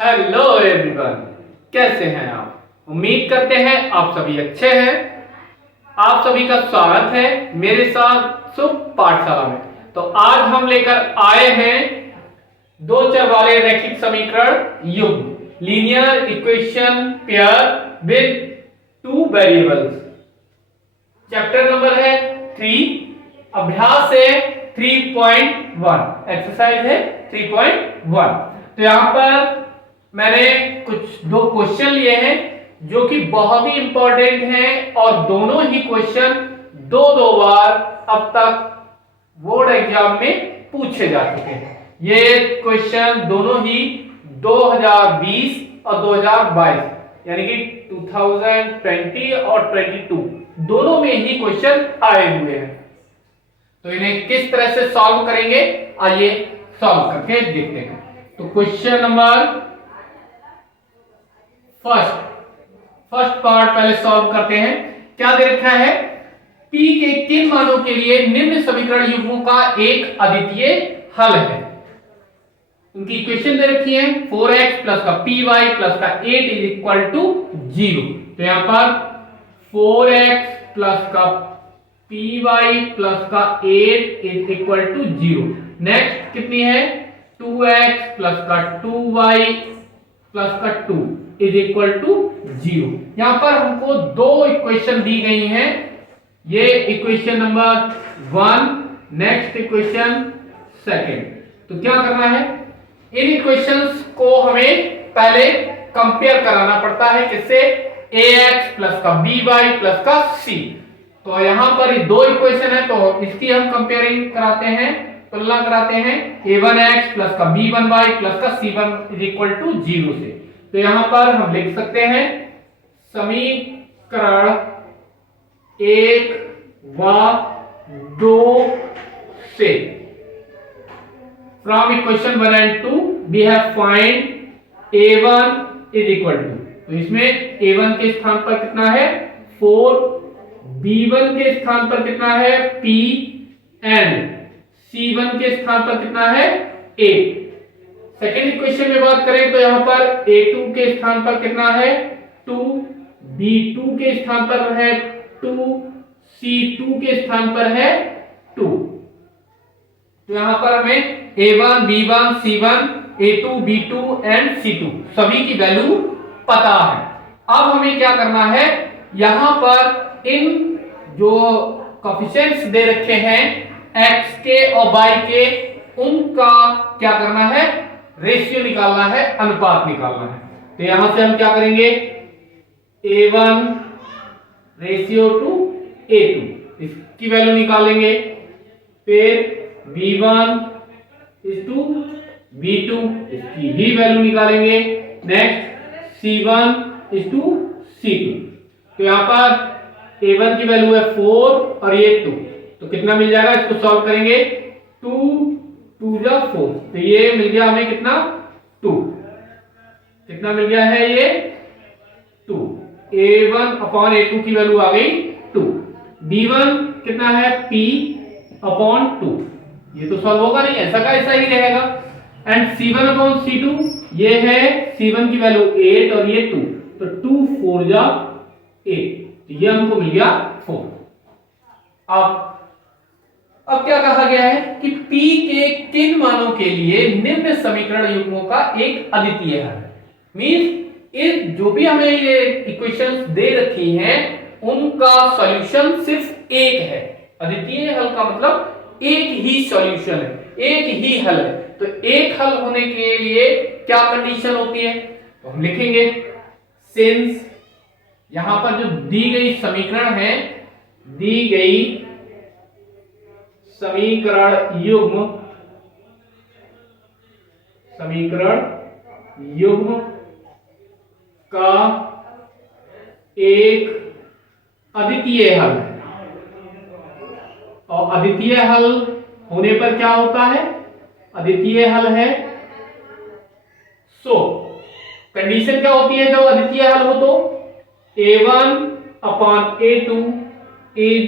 Hello everyone, कैसे हैं आप? उम्मीद करते हैं आप सभी अच्छे हैं। आप सभी का स्वागत है मेरे साथ शुभ पाठशाला में। तो आज हम लेकर आए हैं दो चर वाले रैखिक समीकरण युग्म linear equation pair with two variables. Chapter number है 3, अभ्यास है 3.1, एक्सरसाइज है 3.1। तो यहां पर मैंने कुछ दो क्वेश्चन लिए हैं जो कि बहुत ही इंपॉर्टेंट हैं और दोनों ही क्वेश्चन दो बार अब तक बोर्ड एग्जाम में पूछे जा चुके हैं। ये क्वेश्चन दोनों ही 2020 और 2022 यानी कि 2020 और 22 दोनों में ही क्वेश्चन आए हुए हैं। तो इन्हें किस तरह से सॉल्व करेंगे, आइए सॉल्व करके देखते हैं। तो क्वेश्चन नंबर फर्स्ट पार्ट पहले सॉल्व करते हैं। क्या दे रखा है? P के किन मानों के लिए निम्न समीकरण युग्मों का एक अद्वितीय हल है। उनकी इक्वेशन दे रखी है 4x प्लस का py प्लस का 8 इज इक्वल टू 0। तो यहां पर 4x प्लस का py प्लस का 8 इज इक्वल टू 0। नेक्स्ट कितनी है? 2x प्लस का 2y प्लस का 2 इज इक्वल टू 0। यहां पर हमको दो इक्वेशन दी गई हैं। ये equation number 1, next equation second. तो क्या करना है? इन इक्वेशंस को हमें पहले कंपेयर कराना पड़ता है। किससे? ax प्लस का by प्लस का c। तो यहां पर दो इक्वेशन है तो इसकी हम कंपेयरिंग कराते हैं, तुलना कराते हैं a1x प्लस का b1y प्लस का c1 इज इक्वल टू 0 से। तो यहां पर हम लिख सकते हैं समीकरण 1 व 2 से from equation 1 and 2 we have find a1 is equal to, तो इसमें a1 के स्थान पर कितना है 4, b1 के स्थान पर कितना है p एंड c1 के स्थान पर कितना है 8। सेकेंड इक्वेशन में बात करें तो यहां पर a2 के स्थान पर कितना है 2, b2 के स्थान पर है 2, c2 के स्थान पर है 2। तो यहां पर हमें a1 b1 c1 a2 b2 and c2 सभी की वैल्यू पता है। अब हमें क्या करना है, यहां पर इन जो कोएफिशिएंट्स दे रखे हैं x के और y के, उनका क्या करना है, रेशियो निकालना है, अनुपात निकालना है। तो यहां से हम क्या करेंगे a1 रेशियो टू a2, इसकी वैल्यू निकालेंगे। फिर b1 इज टू b2, इसकी भी वैल्यू निकालेंगे। Next c1 is to c2। तो यहां पर a1 की वैल्यू है 4 और ये 2, तो कितना मिल जाएगा? इसको सॉल्व करेंगे 2 2 जा 4, तो ये मिल गया हमें कितना 2। कितना मिल गया है ये 2। a1 अपॉन a2 की वैल्यू आ गई 2। b1 कितना है p अपॉन 2, ये तो सॉल्व होगा नहीं, ऐसा का ऐसा ही रहेगा। एंड c1 अपॉन c2, ये है c1 की वैल्यू 8 और ये 2, तो 2 4 जा 8, तो ये हमको मिल गया 4। अब क्या कहा गया है कि P के किन मानों के लिए निम्न समीकरण युग्मों का एक अद्वितीय हल है। मींस जो भी हमें ये इक्वेशंस दे रखी हैं उनका सॉल्यूशन सिर्फ एक है। अद्वितीय हल का मतलब एक ही सॉल्यूशन है, एक ही हल है। तो एक हल होने के लिए क्या कंडीशन होती है, तो हम लिखेंगे सिंस यहां पर जो दी गई समीकरण है, दी गई समीकरण युग्म का एक अद्वितीय हल है। और अद्वितीय हल होने पर क्या होता है? अद्वितीय हल है कंडीशन क्या होती है जब अद्वितीय हल हो? तो a1 upon a2 is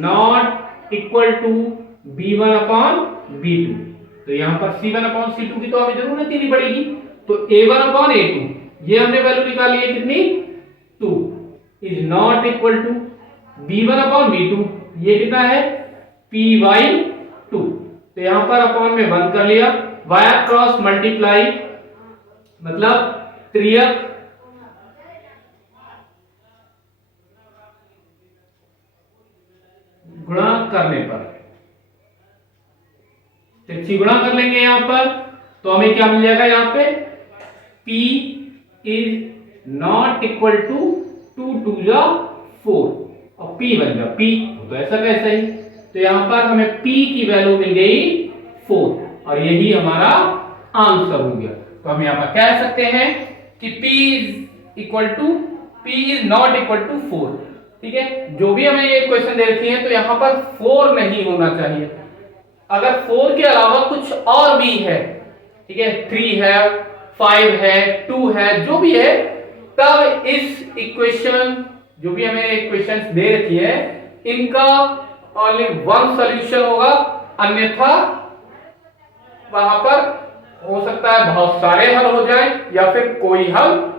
not equal to b1 upon b2। तो यहाँ पर C1/C2 की तो हमें जरूरत ही नहीं पड़ेगी। तो A1/A2 ये हमने वैल्यू निकाली है कितनी 2 is not equal to B1/B2 ये कितना है P/2। तो यहां पर अपॉन में 1 कर लिया, वाया क्रॉस मल्टीप्लाई मतलब त्रियक गुणा करने पर, तिरछी गुणा कर लेंगे यहां पर तो हमें क्या मिल जाएगा यहाँ पे P is not equal to 2 2 जा 4 और P बन गया P, तो ऐसा कैसे ही। तो यहां पर हमें P की वैल्यू मिल गई 4 और यही हमारा आंसर हो गया। तो हम यहां पर कह सकते हैं कि P is not equal to 4। ठीक है, जो भी हमें ये क्वेश्चन दे रखी है तो यहां पर 4 नहीं होना चाहिए। अगर 4 के अलावा कुछ और भी है, ठीक है 3 है 5 है 2 है जो भी है, तब इस इक्वेशन जो भी हमें इक्वेशंस दे रखी है इनका ओनली वन सॉल्यूशन होगा, अन्यथा वहां पर हो सकता है बहुत सारे हल हो जाए या फिर कोई हल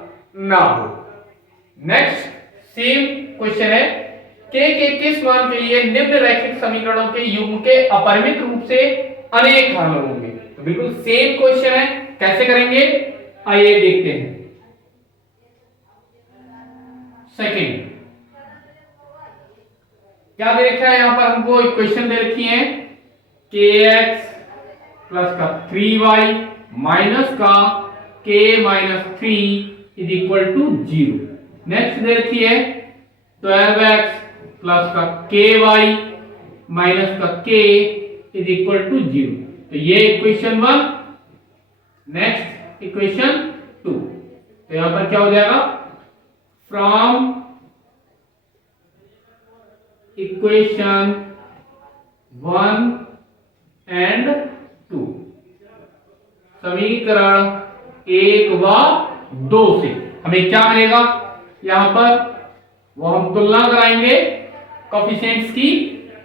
ना हो। नेक्स्ट सेम क्वेश्चन है के किस मान के लिए निम्न रैखिक समीकरणों के युग्म के अपरिमित रूप से अनेक हल होंगे। तो बिल्कुल सेम क्वेश्चन है, कैसे करेंगे आइए देखते हैं। सेकंड क्या दे रखा है यहां पर हमको इक्वेशन दे रखी है kx प्लस का 3y माइनस का k minus 3 is equal to 0। Next दे रखी है 12x प्लस का ky माइनस का k इज इक्वल टू 0। तो ये इक्वेशन 1। नेक्स्ट इक्वेशन 2, तो यहां पर क्या हो जाएगा फ्रॉम इक्वेशन 1 एंड 2 समीकरण 1 व 2 से हमें क्या मिलेगा, यहां पर वो हम तुलना कराएंगे कोफिशिएंट्स की,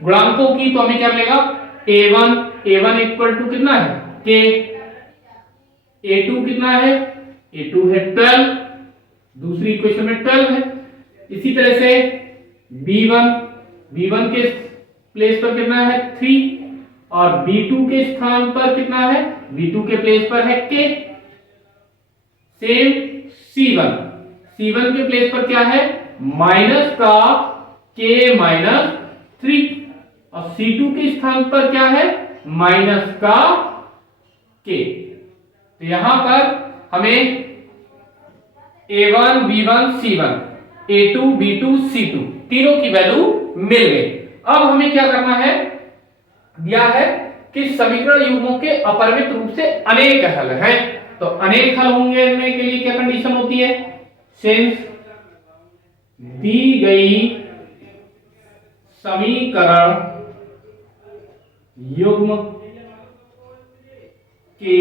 गुणांकों की। तो हमें क्या मिलेगा a1 इक्वल टू कितना है k, a2 कितना है a2 है 12, दूसरी इक्वेशन में 12 है। इसी तरह से b1 के प्लेस पर कितना है 3 और b2 के स्थान पर कितना है b2 के प्लेस पर है k। सेम c1 के प्लेस पर क्या है माइनस का k माइनस 3 और c2 के स्थान पर क्या है माइनस का k। तो यहां पर हमें a1 b1 c1 a2 b2 c2 तीनों की वैल्यू मिल गई। अब हमें क्या करना है, दिया है कि समीकरण युग्मों के अपरिमित रूप से अनेक हल हैं। तो अनेक हल होंगे के लिए क्या कंडीशन होती है, सिंस दी गई समीकरण युग्म के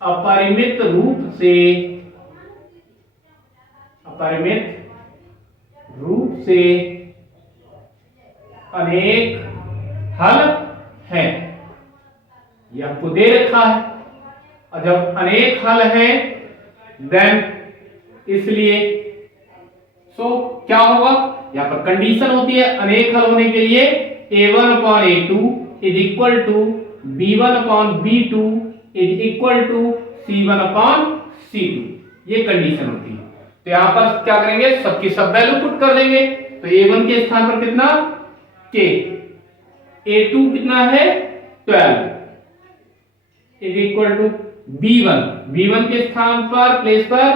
अपरिमित रूप से अनेक हल हैं, यह आपको दे रखा है। और जब अनेक हल हैं देन इसलिए क्या होगा, यहां पर कंडीशन होती है अनेक हल होने के लिए a1/a2 is equal to b1/b2 is equal to c1/c2, ये कंडीशन होती है। तो यहां पर क्या करेंगे, सबकी सब वैल्यू पुट कर लेंगे। तो a1 के स्थान पर कितना k, a2 कितना है 12 इज इक्वल टू b1 के स्थान पर प्लेस पर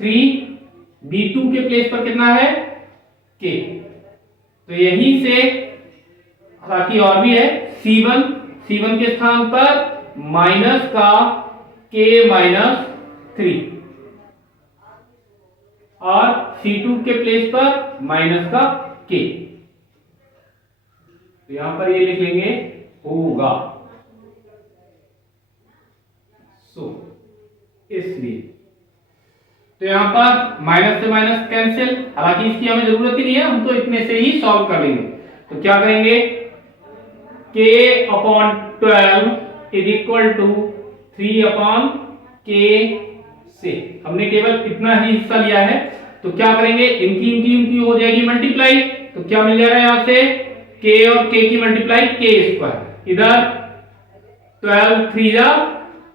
3, b2 के प्लेस पर कितना है k। तो यहीं से बाकी और भी है c1 के स्थान पर माइनस का k माइनस 3 और c2 के प्लेस पर माइनस का k। तो यहां पर ये लिख लेंगे होगा इसलिए। तो यहां पर माइनस से माइनस कैंसिल, हालांकि इसकी हमें जरूरत ही नहीं है, हम तो इतने से ही सॉल्व कर लेंगे। तो क्या करेंगे k upon 12 is equal to 3 upon k से। हमने केवल इतना ही हिस्सा लिया है, तो क्या करेंगे, इनकी हो जाएगी मल्टीप्लाई, तो क्या मिल जाएगा यहां से, k और k की मल्टीप्लाई k स्क्वायर, इधर 12 3 जा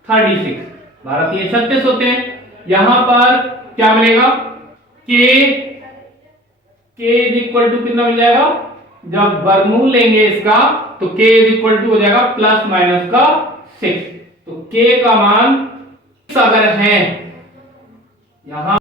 36, 12 3 36 होते हैं। यहां पर क्या मिलेगा, k इज इक्वल टू कितना मिल जाएगा, जब वर्गमूल लेंगे इसका तो k इज इक्वल टू हो जाएगा प्लस माइनस का 6, तो k का मान अगर है यहां